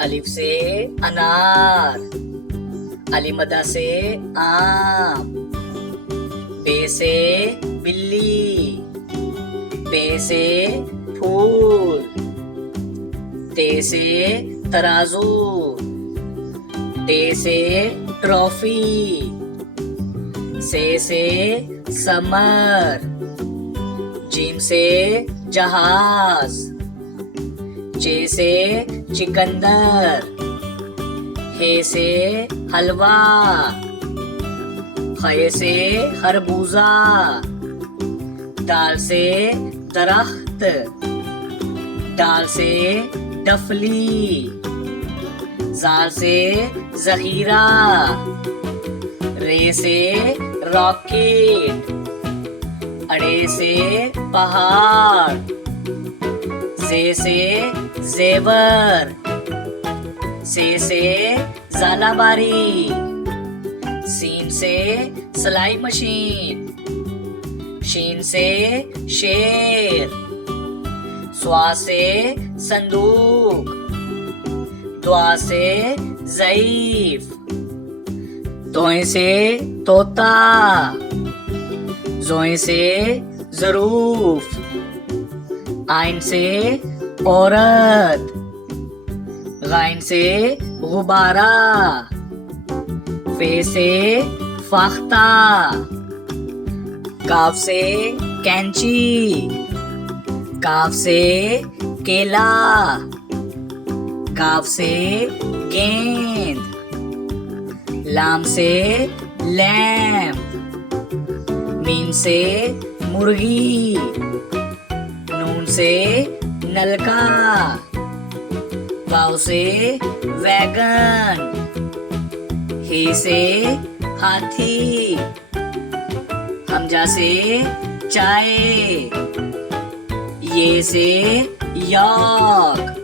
अलिफ से अनार, अलीमदा से आम, बे से बिल्ली, पे से फूल, ते से तराजू, टे से ट्रॉफी, से समर, जीम से जहाज, चे से चिकंदर, हे से हलवा, खे से खरबूजा, दाल से दरख्त, दाल से डफली, जाल से जहीरा, रे से रॉकेट, अड़े से पहाड़, से जेवर, से जालाबारी, सीन से सिलाई मशीन, शीन से शेर, स्वा से संदूक, दुआ से ज़ईफ, तोय से तोता, जोय से ज़रूफ, आइन से औरत, गाइन से गुब्बारा, फे से फाख्ता, काफ से कैंची, काफ से केला, काफ से गेंद, लाम से लैम्प, मीम से मुर्गी, नून से नलका, वाव से वैगन, हे से हाथी, हमजा से चाय, ये से यॉक,